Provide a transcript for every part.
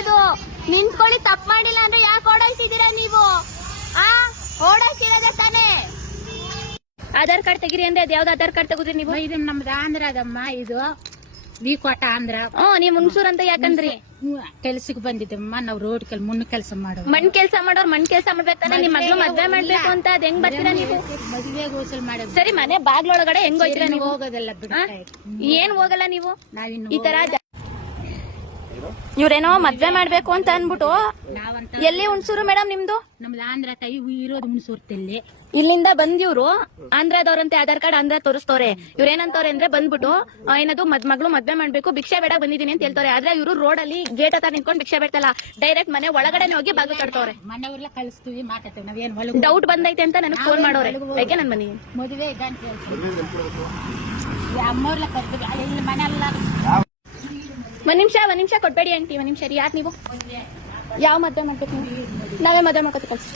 ಓಡಾಯ್ತಿರೋದು. ನಿಂತ್ಕೊಳ್ಳಿ, ತಪ್ಪು ಮಾಡಿಲ್ಲ ಅಂದ್ರೆ ಯಾಕೆ ಓಡಾಯ್ತಿದ್ದೀರಾ ನೀವು? ಓಡಾಯ್ತಿರೋದ ತಾನೇ? ಆಧಾರ್ ಕಾರ್ಡ್ ತೆಗಿರಿ ಅಂದ್ರೆ ಅದ್ ಯಾವ್ದು ಆಧಾರ್ ಕಾರ್ಡ್ ತಗೋದ್ರಿ ನೀವು? ಇದು ನಮ್ದು ಆಂಧ್ರದಮ್ಮ, ಇದು ವಿಕೋಟ ಆಂಧ್ರ. ನೀವ್ ಹುಣಸೂರ್ ಅಂತ ಯಾಕಂದ್ರಿ? ಕೆಲ್ಸಕ್ಕೆ ಬಂದಿದ್ದಮ್ಮ ನಾವು. ರೋಡ್ ಮುನ್ನ ಕೆಲಸ ಮಾಡೋದು. ಮಣ್ ಕೆಲಸ ಮಾಡೋರ್ ಮಣ್ ಕೆಲಸ ಮಾಡ್ಬೇಕಾನೆ. ನಿಮ್ ಮಗ್ಳು ಮದ್ವೆ ಮಾಡ್ಬೇಕು ಅಂತ ಅದ್ ಹೆಂಗ್ ಬರ್ತೀರಾ ನೀವು? ಮದುವೆ ಗೋಸಲ್ ಮಾಡೋದು. ಸರಿ, ಮನೆ ಬಾಗ್ಲೊಳಗಡೆ ಹೆಂಗ್ ಹೋಯ್ತೀರಾ ನೀವು? ಹೋಗೋದಲ್ಲ ಬಿಡ. ಏನ್ ಹೋಗಲ್ಲ ನೀವು ನಾವಿನ್ನು ಈ ತರ? ಇವ್ರೇನೋ ಮದ್ವೆ ಮಾಡ್ಬೇಕು ಅಂತ ಅನ್ಬಿಟ್ಟು. ಎಲ್ಲಿ ಹುಣಸೂರು ಮೇಡಮ್ ನಿಮ್ದು? ನಮ್ದು ಆಂಧ್ರ ತಾಯಿ ಇರೋದು ಹುಣಸೂರ್ತಲ್ಲಿ. ಇಲ್ಲಿಂದ ಬಂದಿವ್ರು ಆಂಧ್ರದವ್ರಂತೆ. ಆಧಾರ್ ಕಾರ್ಡ್ ಆಂಧ್ರ ತೋರಿಸ್ತವ್ರೆ. ಇವ್ರೇನಂತವ್ರೆ ಅಂದ್ರೆ ಬಂದ್ಬಿಟ್ಟು ಏನದು ಮಗಳು ಮದ್ವೆ ಮಾಡ್ಬೇಕು, ಭಿಕ್ಷೆ ಬೇಡ ಬಂದಿದ್ದೀನಿ ಅಂತ ಹೇಳ್ತಾರೆ. ಆದ್ರೆ ಇವರು ರೋಡ್ ಅಲ್ಲಿ ಗೇಟ್ ಹತ್ರ ನಿಂತ್ಕೊಂಡು ಭಿಕ್ಷೆ ಬೇಡ್ತಲ್ಲ, ಡೈರೆಕ್ಟ್ ಮನೆ ಒಳಗಡೆ ಹೋಗಿ ಬಾಗಿಲು ಕಟ್ತವ್ರೆ. ಮನೆಯವ್ರೆಲ್ಲ ಕಳಿಸ್ತೀವಿ, ಮಾತಾಡ್ತೇವೆ. ನಾವೇನ್ ಡೌಟ್ ಬಂದೈತೆ ಅಂತ ನನಗೆ ಫೋನ್ ಮಾಡೋರೆ. ಯಾಕೆ ನನ್ ಮನೆ ಮದುವೆ ಇದೆ ಅಂತ ಹೇಳ್ತೀವಿ. ಅಮ್ಮವ್ರೆಲ್ಲ ಕರ್ತೀವಿ. ಇಲ್ಲಿ ಮನೆ ಎಲ್ಲ ಒಂದ್ ನಿಮಿಷ ಕೊಟ್ಬೇಡಿ ಆಂಟಿ. ಒಂದ್ ನಿಮಿಷ ರೀ. ಯಾಕೆ ನೀವು ಯಾವ ಮದ್ವೆ ಮಾಡ್ಬೇಕು? ನಾವೇ ಮದ್ವೆ ಮಾಡ್ಕೊತೀವಿ, ಕಳ್ಸಿ.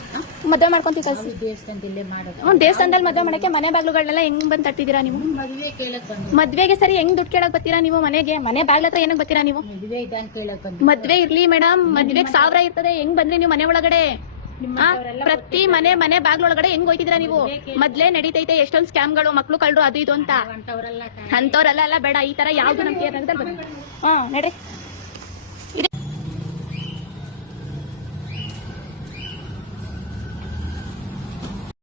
ಮದ್ವೆ ಮಾಡ್ಕೊಂತೀವಿ, ಕಳ್ಸಿ. ದೇವಸ್ಥಾನದಲ್ಲೇ ಮಾಡೋದು. ದೇವಸ್ಥಾನದಲ್ಲಿ ಮದ್ವೆ ಮಾಡಕ್ಕೆ ಮನೆ ಬಾಗ್ಲುಗಳನ್ನೆಲ್ಲ ಹೆಂಗ್ ಬಂದ್ ತಟ್ಟಿದ್ದೀರಾ ನೀವು? ಮದುವೆ ಕೇಳಕ್ ಬಂದು. ಮದ್ವೆಗೆ ಸರಿ ಹೆಂಗ್ ದುಡ್ಡು ಕೇಳಕ್ ಬರ್ತೀರಾ ನೀವು? ಮನೆ ಬಾಗ್ಲ ಹತ್ರ ಏನಕ್ಕೆ ಬರ್ತೀರಾ ನೀವು? ಮದುವೆ ಇದೆ ಅಂತ ಕೇಳಕ್ ಬಂದು. ಮದ್ವೆ ಇರ್ಲಿ ಮೇಡಮ್, ಮದ್ವೆಗ್ 1000 ಇರ್ತದೆ. ಹೆಂಗ್ ಬಂದ್ರಿ ನೀವು ಮನೆ ಒಳಗಡೆ? ಪ್ರತಿ ಮನೆ ಬಾಗ್ಲೊಳಗಡೆ ಹೆಂಗ್ ಹೋಯ್ತಿದ್ರ ನೀವು? ಮೊದ್ಲೇ ನಡೀತೈತೆ ಎಷ್ಟೊಂದ್ ಸ್ಕ್ಯಾಮ್ಗಳು, ಮಕ್ಳು ಕಳ್ರು ಅದು ಇದು ಅಂತ. ಅಂತವ್ರೆಲ್ಲ ಬೇಡ. ಈ ತರ ಯಾವ್ದು ನಮ್ಗೆ ನಡ್ರಿ.